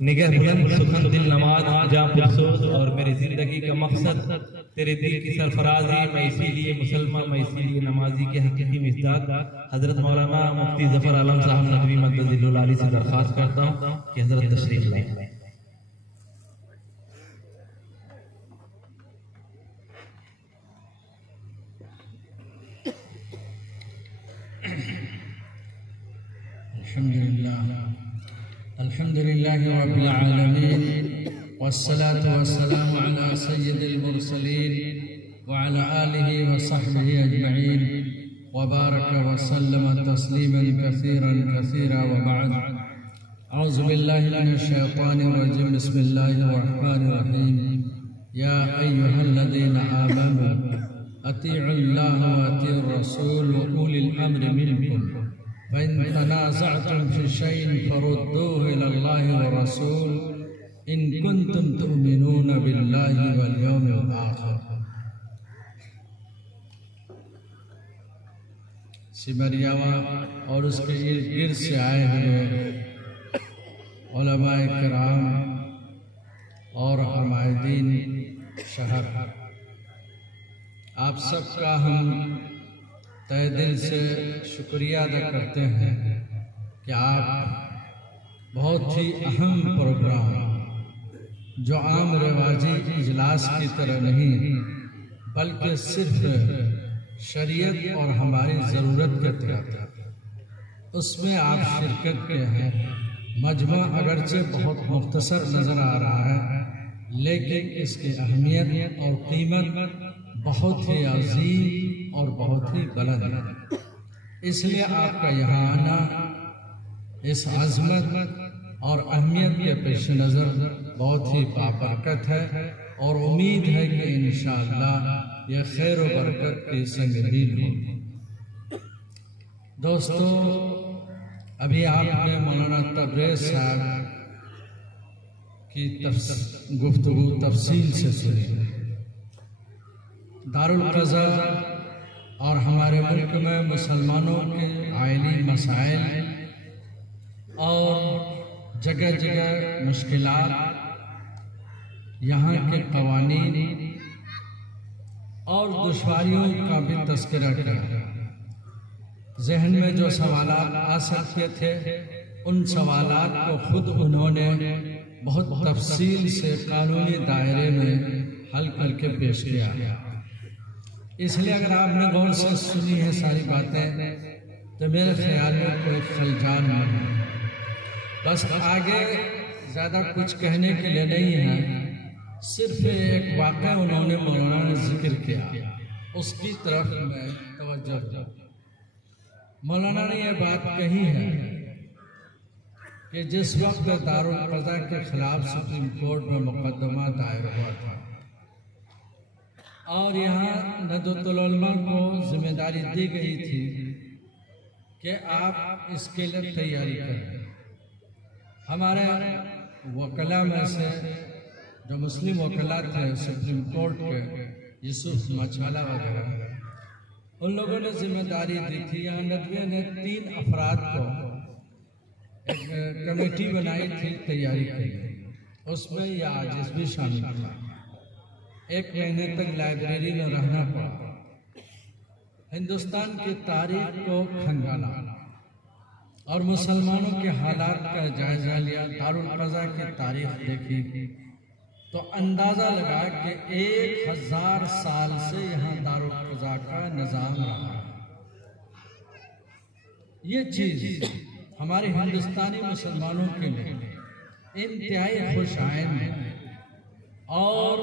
نگہ بلند سخن دل نواز جاں پرسوز اور میری زندگی کا مقصد تیرے دل کی سرفرازی، میں اسی لیے مسلمان، میں اسی لیے نمازی کے حقیقی مصداق حضرت مولانا مفتی ظفر عالم صاحب ندوی مدد ذلالعالی سے درخواست کرتا ہوں کہ حضرت تشریف لائیں۔ الحمد لله رب العالمين، والصلاة والسلام على سيد المرسلين وعلى آله وصحبه أجمعين، وبارك وسلم تسليما كثيرا كثيرا، وبعد. أعوذ بالله من الشيطان الرجيم، بسم الله الرحمن الرحيم. يا أيها الذين آمنوا أطيعوا الله وأطيعوا الرسول وأولي الأمر منكم، فإن تنازعتم في شيء فردوه إلى الله والرسول إن كنتم تؤمنون بالله واليوم الآخر. سمریاوا اور اس کے ارد گرد سے آئے ہوئے علماء کرام اور حمایدین شہر، آپ سب کا ہم تہ دل سے شکریہ ادا کرتے ہیں کہ آپ بہت ہی اہم پروگرام جو عام رواجی اجلاس کی طرح نہیں بلکہ صرف شریعت اور ہماری ضرورت کے تحت اس میں آپ شرکت کے ہیں. مجمع اگرچہ بہت مختصر نظر آ رہا ہے لیکن اس کی اہمیت اور قیمت بہت ہی عظیم اور بہت ہی بلند ہے. اس لیے آپ کا یہاں آنا اس عظمت اور اہمیت کے پیش نظر بہت ہی بابرکت ہے، اور امید ہے کہ انشاءاللہ یہ خیر و برکت کی سنگین ہو. دوستو، ابھی آپ نے مولانا تبریز صاحب کی گفتگو تفصیل سے سنی. دارالقضا اور ہمارے ملک میں مسلمانوں کے آئلی مسائل اور جگہ جگہ مشکلات، یہاں کے قوانین اور دشواریوں کا بھی تذکرہ کیا. ذہن میں جو سوالات آ سکتے تھے ان سوالات کو خود انہوں نے بہت تفصیل سے قانونی دائرے میں حل کر کے پیش کیا. اس لیے اگر آپ نے غور سے سنی ہے ساری باتیں تو میرے خیال میں کوئی خلجان نہیں. بس آگے زیادہ کچھ کہنے کے لیے نہیں ہے، صرف ایک واقعہ انہوں نے مولانا نے ذکر کیا، اس کی طرف میں توجہ دوں. مولانا نے یہ بات کہی ہے کہ جس وقت دارالقضا کے خلاف سپریم کورٹ میں مقدمہ دائر ہوا تھا اور یہاں ندوۃ العلماء کو ذمہ داری دی گئی تھی کہ آپ اس کے لیے تیاری کریں. ہمارے وکلاء میں سے جو مسلم وکلاء تھے سپریم کورٹ کے، یوسف مچھالہ وغیرہ، ان لوگوں نے ذمہ داری دی تھی. یہاں ندوے نے 3 افراد کو ایک کمیٹی بنائی تھی تیاری کے لیے، اس میں یہ عاجز بھی شامل تھا. 1 مہینے تک لائبریری میں رہنا پڑا، ہندوستان کی تاریخ کو کھنگالا اور مسلمانوں کے حالات کا جائزہ لیا. دارالقضا کی تاریخ دیکھی تو اندازہ لگا کہ 1000 سال سے یہاں دارالقضا کا نظام رہا. یہ چیز ہمارے ہندوستانی مسلمانوں کے لیے انتہائی خوش آئند ہے اور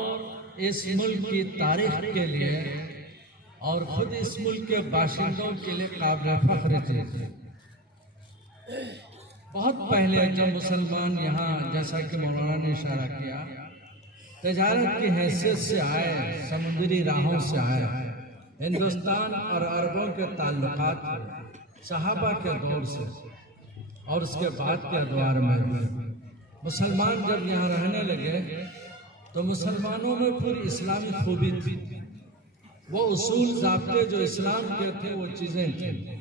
اس ملک کی تاریخ کے لیے اور خود اس ملک کے باشندوں کے لیے قابل فخر چیز ہے. بہت پہلے جب مسلمان یہاں، جیسا کہ مولانا نے اشارہ کیا، تجارت کی حیثیت سے آئے، سمندری راہوں سے آئے، ہندوستان اور عربوں کے تعلقات صحابہ کے دور سے اور اس کے بعد کے ادوار میں مسلمان جب یہاں رہنے لگے تو مسلمانوں میں پھر اسلامی خوبی تھی. وہ اصول ضابطے جو اسلام کے تھے وہ چیزیں تھیں.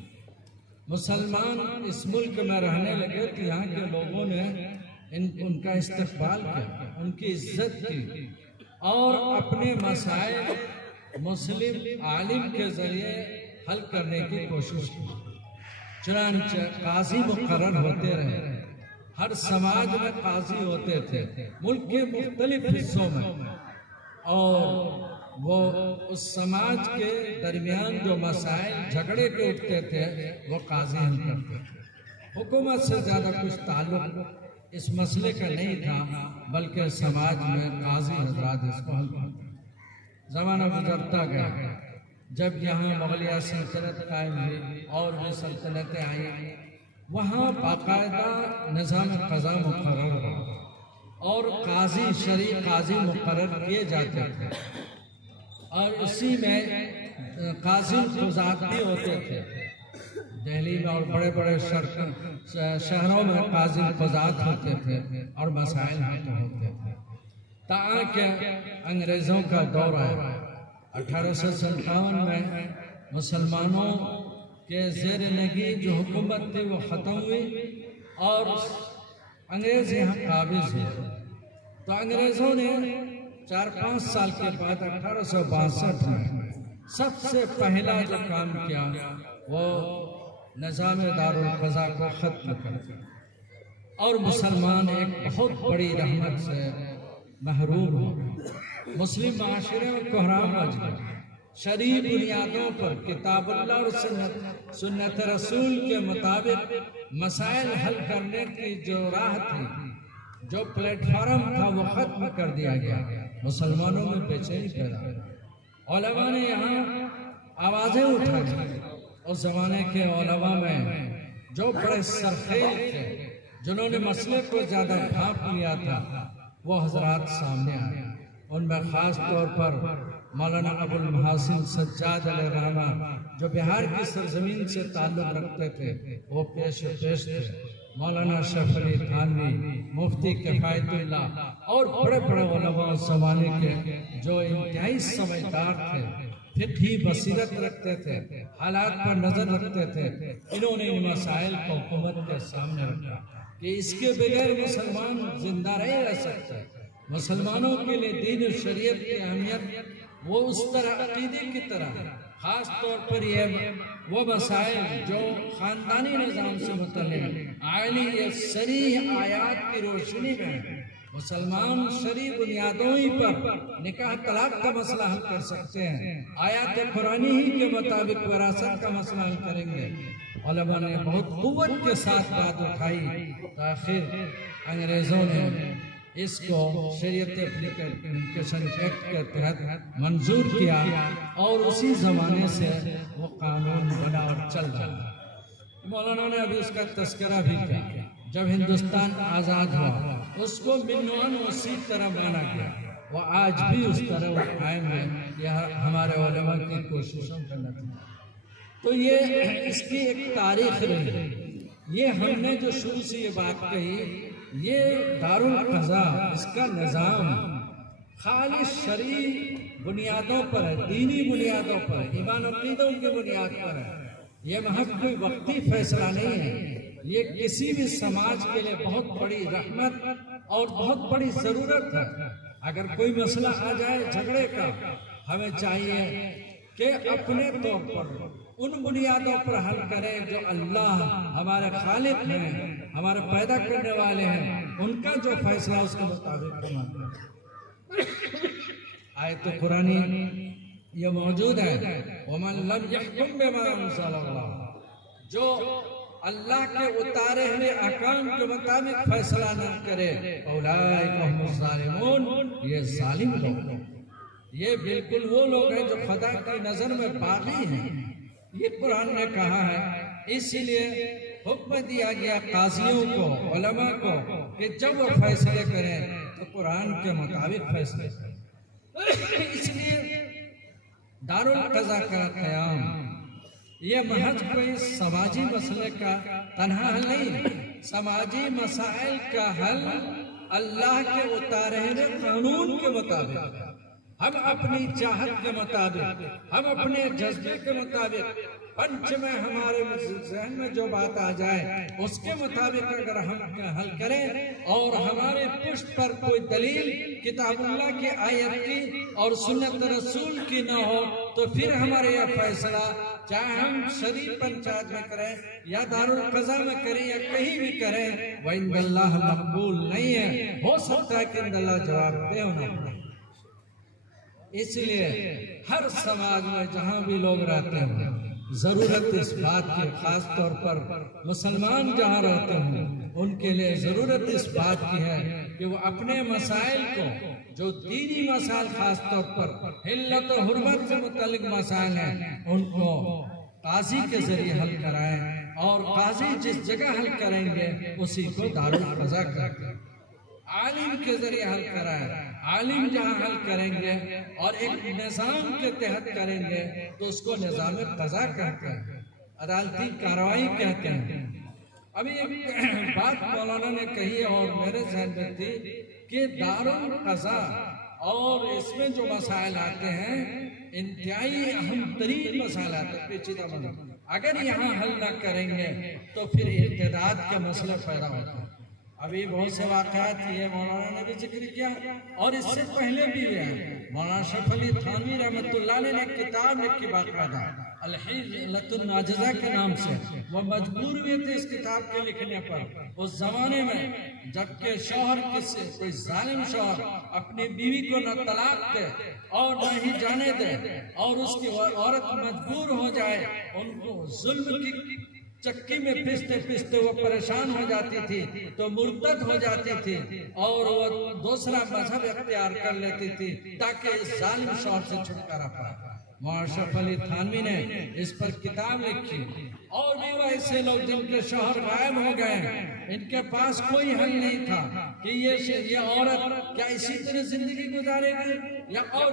مسلمان اس ملک میں رہنے لگے تو یہاں کے لوگوں نے ان کا استقبال کیا، ان کی عزت کی اور اپنے مسائل مسلم عالم کے ذریعے حل کرنے کی کوشش کی۔ چنانچہ قاضی مقرر ہوتے رہے، ہر سماج میں قاضی ہوتے تھے ملک کے مختلف حصوں میں، اور وہ اس سماج کے درمیان جو مسائل جھگڑے کے اٹھتے تھے وہ قاضی حل کرتے تھے۔ حکومت سے زیادہ کچھ تعلق اس مسئلے کا نہیں تھا، بلکہ سماج میں قاضی حضرات اس کو حل کرتے تھے۔ زمانہ گزرتا گیا، جب یہاں مغلیہ سلطنت قائم ہوئی اور بھی سلطنتیں آئیں، وہاں باقاعدہ نظام قضا مقرر ہوا اور قاضی شرعی قاضی مقرر کیے جاتے تھے، اور اسی میں قاضی قضات بھی ہوتے تھے۔ دہلی میں اور بڑے بڑے شہروں میں قاضی قضات ہوتے تھے اور مسائل حل ہوتے تھے، تاکہ انگریزوں کا دور آیا۔ 1857 میں مسلمانوں کے زیر نگی جو حکومت تھی وہ ختم ہوئی اور انگریز یہاں قابض ہوئے، تو انگریزوں نے 4-5 سال کے بعد 1862 میں سب سے پہلا جو کام کیا وہ نظام دارالقضا کو ختم کر دیا، اور مسلمان ایک بہت بڑی رحمت سے محروم ہو۔ مسلم معاشرے میں کوحرام مچ گیا۔ شرعی بنیادوں پر کتاب اللہ اور سنت رسول کے مطابق مسائل حل کرنے کی جو راہ تھی، جو پلیٹ فارم تھا، وہ ختم کر دیا گیا۔ مسلمانوں میں بے چینی پیدا ہوئی۔ علماء نے یہاں آوازیں اٹھائی۔ اس زمانے کے علماء میں جو بڑے سرخیل تھے، جنہوں نے مسئلے کو زیادہ بھانپ لیا تھا، وہ حضرات سامنے آئے۔ ان میں خاص طور پر مولانا ابو المحاسن سجاد علیہ الرحمہ، جو بہار کی سرزمین سے تعلق رکھتے تھے، وہ پیش تھے۔ مولانا شرف علی تھانوی، مفتی کفایت اللہ اور بڑے بڑے علماء زمانے کے جو انتہائی سمجھدار تھے، فقہی بصیرت رکھتے تھے، حالات پر نظر رکھتے تھے، انہوں نے ان مسائل کو حکومت کے سامنے رکھا کہ اس کے بغیر مسلمان زندہ نہیں رہ سکتے۔ مسلمانوں کے لیے دین و شریعت کی اہمیت وہ اس طرح عقیدے کی طرح، خاص طور پر یہ وہ مسائل جو خاندانی نظام سے متعلق عائلی صریح آیات کی روشنی میں مسلمان شرعی بنیادوں ہی پر نکاح طلاق کا مسئلہ حل کر سکتے ہیں، آیات قرآنی ہی کے مطابق وراثت کا مسئلہ حل کریں گے۔ علماء نے بہت قوت کے ساتھ بات اٹھائی، آخر انگریزوں نے اس کو شریعت اپلیکیشن ایکٹ کے تحت منظور کیا، اور اسی زمانے سے وہ قانون بنا اور چل رہا ہے۔ مولانا نے ابھی اس کا تذکرہ بھی کیا۔ جب ہندوستان آزاد ہوا، اس کو منوان وسیع طرح مانا گیا، وہ آج بھی اس طرح وہ قائم ہے۔ یہ ہمارے علماء کی کوششوں کا نتیجہ۔ تو یہ اس کی ایک تاریخ رہی۔ یہ ہم نے جو شروع سے یہ بات کہی، یہ دارالقضا، اس کا نظام خالص شرعی بنیادوں پر ہے، دینی بنیادوں پر ہے، ایمان و عقیدوں کی بنیاد پر ہے۔ یہ محض کوئی وقتی فیصلہ نہیں ہے، یہ کسی بھی سماج کے لیے بہت بڑی رحمت اور بہت بڑی ضرورت ہے۔ اگر کوئی مسئلہ آ جائے جھگڑے کا، ہمیں چاہیے کہ اپنے طور پر ان بنیادوں پر حل کریں جو اللہ ہمارے خالق ہیں، ہمارے پیدا کرنے والے ہیں، ان کا جو فیصلہ اس کے مطابق کریں۔ آیت قرآنی یہ موجود ہے، وَمَن لَمْ يَحْكُمْ بِمَا أَنزَلَ اللَّهُ، جو اللہ کے اتارے ہوئے احکام کے مطابق فیصلہ نہ کرے، أُولَٰئِكَ هُمُ الظَّالِمُونَ، یہ ظالم لوگ، یہ بالکل وہ لوگ ہیں جو خدا کی نظر میں باغی ہیں۔ یہ قرآن نے کہا ہے، اس لیے حکم دیا گیا قاضیوں کو، علماء کو، کہ جب وہ فیصلے کریں تو قرآن کے مطابق فیصلے کریں۔ اس لیے دارالقضا کا قیام یہ محض کوئی سماجی مسئلے کا تنہا حل نہیں، سماجی مسائل کا حل اللہ کے اتارے ہوئے قانون کے مطابق۔ ہم اپنی چاہت کے مطابق، ہم اپنے جذبے کے مطابق، پنچ میں ہمارے ذہن میں جو بات آ جائے اس کے مطابق اگر ہم حل کریں اور ہمارے پشت پر کوئی دلیل کتاب اللہ کی آیت کی اور سنت رسول کی نہ ہو تو پھر ہمارے یہ فیصلہ چاہے ہم شریف پنچایت میں کریں یا دارالقضا میں کریں یا کہیں بھی کریں وَإِنَّ اللَّهَ مقبول نہیں ہے، ہو سکتا ہے کہ اندر اللہ جواب دے ہونا پڑے۔ اس لیے ہر سماج میں جہاں بھی لوگ رہتے ہیں ضرورت اس بات کی، خاص طور پر مسلمان جہاں رہتے ہیں ان کے لیے ضرورت اس بات کی ہے کہ وہ اپنے مسائل کو، جو دینی مسائل خاص طور پر حلت و حرمت سے متعلق مسائل ہیں، ان کو قاضی کے ذریعے حل کرائیں، اور قاضی جس جگہ حل کریں گے اسی کو دارالقضا کریں۔ عالم کے ذریعے حل کرائیں، عالم جہاں حل کریں گے اور ایک نظام کے تحت کریں گے تو اس کو نظام قضا کہتے ہیں، عدالتی کارروائی کہتے ہیں۔ ابھی ایک بات مولانا نے کہی اور میرے ذہن میں تھی کہ دارالقضا اور اس میں جو مسائل آتے ہیں انتہائی اہم ترین مسائل آتے ہیں، پیچیدہ مسائل، اگر یہاں حل نہ کریں گے تو پھر ارتداد کا مسئلہ پیدا ہوتا ہے۔ ابھی بہت سے واقعات یہ مولانا نے بھی ذکر کیا اور اس سے پہلے بھی ہے۔ مولانا شریف علی تھانوی رحمۃ اللہ علیہ نے کتاب لکھی باقاعدہ الحیلۃ الناجزہ کے نام سے، وہ مجبور ہوئے تھے اس کتاب کے لکھنے پر اس زمانے میں جبکہ شوہر کسی کوئی ظالم شوہر اپنی بیوی کو نہ طلاق دے اور نہ ہی جانے دے اور اس کی عورت مجبور ہو جائے، ان کو ظلم کی چکی میں پستے پستے وہ پریشان ہو جاتی تھی تو مرتد ہو جاتی تھی اور وہ دوسرا مذہب اختیار کر لیتی تھی تاکہ اس ظالم شوہر سے چھٹکارا پائے۔ مولانا شریف علی تھانوی نے اس پر کتاب لکھی۔ اور بھی وہ ایسے لوگ جن کے شوہر غائب ہو گئے، ان کے پاس کوئی حل نہیں تھا کہ یہ عورت کیا اسی طرح زندگی گزارے گی یا اور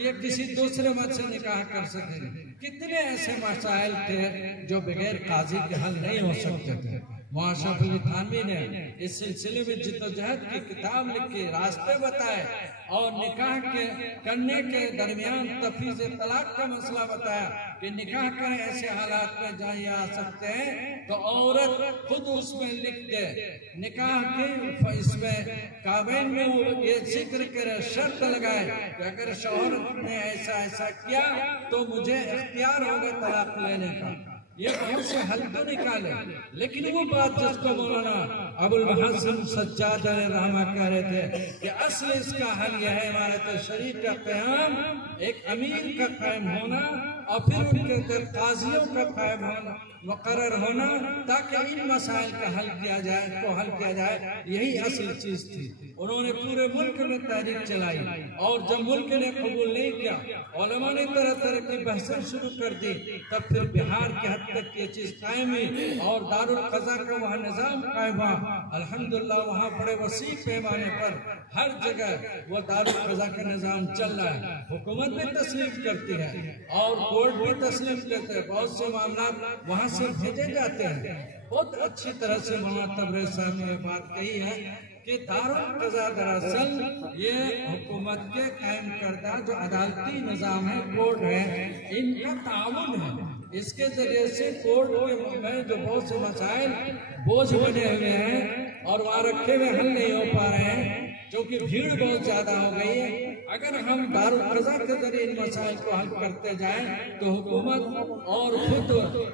یہ کسی دوسرے مرد سے نکاح کر سکے گی۔ کتنے ایسے مسائل تھے جو بغیر قاضی کے حل نہیں ہو سکتے تھے۔ مولانا شریف علی تھانوی نے اس سلسلے میں جدوجہد کی کتاب لکھی، راستے بتائے اور نکاح کے کرنے کے درمیان تفویض طلاق کا مسئلہ بتایا کہ نکاح کریں ایسے حالات میں جہاں یہ آ سکتے ہیں تو عورت خود اس میں لکھ دے نکاح کے اس میں کابین میں وہ یہ ذکر کرے، شرط لگائے کہ اگر شوہر نے ایسا کیا تو مجھے اختیار ہوگا طلاق لینے کا۔ یہ بہت سے حل تو نکالے، لیکن وہ بات جس کو مولانا ابو المحسن سجاد علیہ رحمہ کہہ رہے تھے کہ اصل اس کا حل یہ ہے امارت شریف کا قیام، ایک امیر کا قائم ہونا اور پھر ان کے قاضیوں کا قائم ہونا، مقرر ہونا، تاکہ ان مسائل کا حل کیا جائے، یہی اصل چیز تھی۔ انہوں نے پورے ملک میں تحریک چلائی اور جب ملک نے قبول نہیں کیا، علماء نے طرح طرح کی بحثیں شروع کر دی، تب پھر بہار کے حد تک یہ چیز قائم ہوئی اور دارالقضا کا وہاں نظام قائم ہوا۔ الحمدللہ وہاں بڑے وسیع پیمانے پر ہر جگہ وہ دارالقضا کا نظام چل رہا ہے، حکومت بھی تسلیم کرتی ہے اور کورٹ بھی تسلیم کرتے ہیں، بہت سے معاملات وہاں سے بھیجے جاتے ہیں۔ بہت اچھی طرح سے مولانا تبریز صاحب نے بات کہی ہے کہ دارالقضا دراصل یہ حکومت کے قائم کردہ جو عدالتی نظام ہے، کورٹ ہے، ان کا تعاون ہے۔ اس کے ذریعے سے کورٹ میں جو بہت سے مسائل بوجھ بنے ہوئے ہیں اور وہاں رکھے ہوئے حل نہیں ہو پا رہے ہیں کیونکہ بھیڑ بہت زیادہ ہو گئی ہے، اگر ہم دارالقضا کے ذریعے ان مسائل کو حل کرتے جائیں تو حکومت اور خود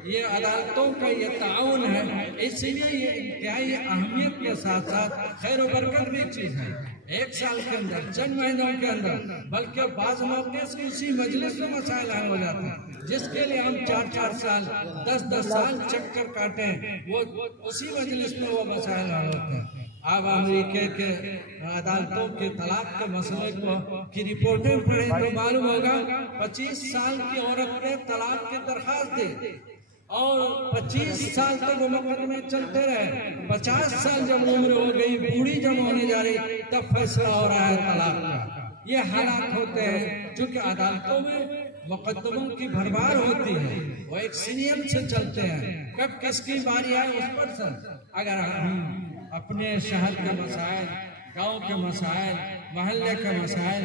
یہ عدالتوں کا یہ تعاون ہے، اس لیے یہ انتہائی اہمیت کے ساتھ ساتھ خیر و برکت بھی چیز ہے۔ ایک سال کے اندر، چند مہینوں کے اندر، بلکہ بعض موقع سے اسی مجلس میں مسائل حل ہو جاتے ہیں، جس کے لیے ہم 4 سال 10 سال چکر کاٹیں، وہ اسی مجلس میں وہ مسائل حل ہوتے ہیں۔ اب امریکہ کے عدالتوں کے طلاق کے مسئلے کی رپورٹیں پڑھیں تو معلوم ہوگا 25 سال کی عورت نے طلاق کی درخواست دی اور 25 سال تک وہ مقدمے چلتے رہے، 50 سال جب عمر ہو گئی، بوڑھی جب ہونے جا رہی، تب فیصلہ ہو رہا ہے طلاق کا۔ یہ حالات ہوتے ہیں چونکہ عدالتوں میں مقدموں کی بھرمار ہوتی ہے، وہ ایک سینئر سے چلتے ہیں، کب کس کی باری آئے اس پر سر۔ اگر ہم اپنے شہر کے مسائل، گاؤں کے مسائل، محلے کے مسائل،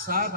7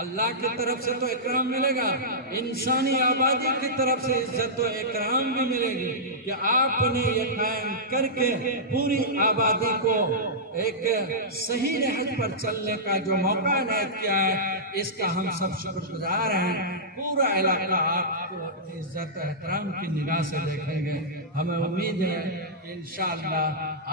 اللہ کی طرف سے تو اکرام ملے گا، انسانی آبادی کی طرف سے عزت و اکرام بھی ملے گی کہ آپ نے یہ قائم کر کے پوری آبادی کو ایک صحیح نہج پر چلنے کا جو موقع عنایت کیا ہے، اس کا ہم سب شکر گزار ہیں۔ پورا علاقہ آپ کو عزت و احترام کی نگاہ سے دیکھیں گے۔ ہمیں امید ہے کہ انشاءاللہ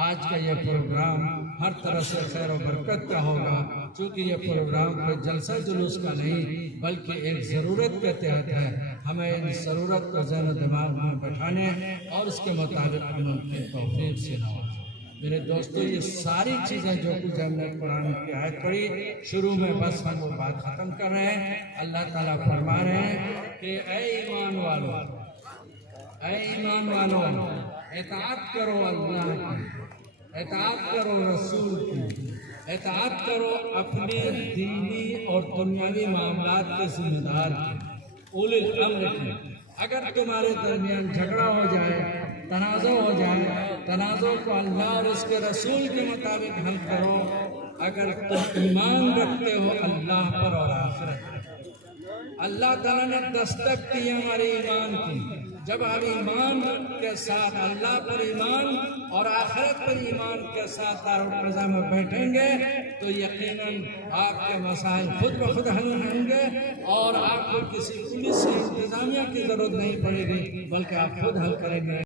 آج کا یہ پروگرام ہر طرح سے خیر و برکت کا ہوگا، چونکہ یہ پروگرام کوئی جلسہ جلوس کا نہیں بلکہ ایک ضرورت کے تحت ہے۔ ہمیں اس ضرورت کو ذہن و دماغ میں بٹھانے اور اس کے مطابق عمل کی توفیق سے نوازیں۔ میرے دوستو، یہ ساری چیزیں جو کچھ ہم نے قرآن کی آیت پڑھی، شروع میں بس ہم وہ بات ختم کر رہے ہیں۔ اللہ تعالیٰ فرما رہے ہیں کہ اے ایمان والو، اے ایمان والو، اطاعت کرو اللہ کی، اطاعت کرو رسول کی، اطاعت کرو اپنے دینی اور دنیاوی معاملات کے ذمہ دار کی، اولی الامر کی۔ اگر تمہارے درمیان جھگڑا ہو جائے، تنازع ہو جائے، تنازع کو اللہ اور اس کے رسول کے مطابق حل کرو۔ اگر تم ایمان رکھتے ہو اللہ پر اور آخرت پر۔ اللہ تعالیٰ نے دستک کی ہمارے ایمان کی۔ جب ہم ایمان کے ساتھ اللہ پر ایمان اور آخرت پر ایمان کے ساتھ دارالقضا میں بیٹھیں گے تو یقیناً آپ کے مسائل خود بخود حل ہوں گے اور آپ کو کسی پولیس انتظامیہ کی ضرورت نہیں پڑے گی، بلکہ آپ خود حل کریں گے۔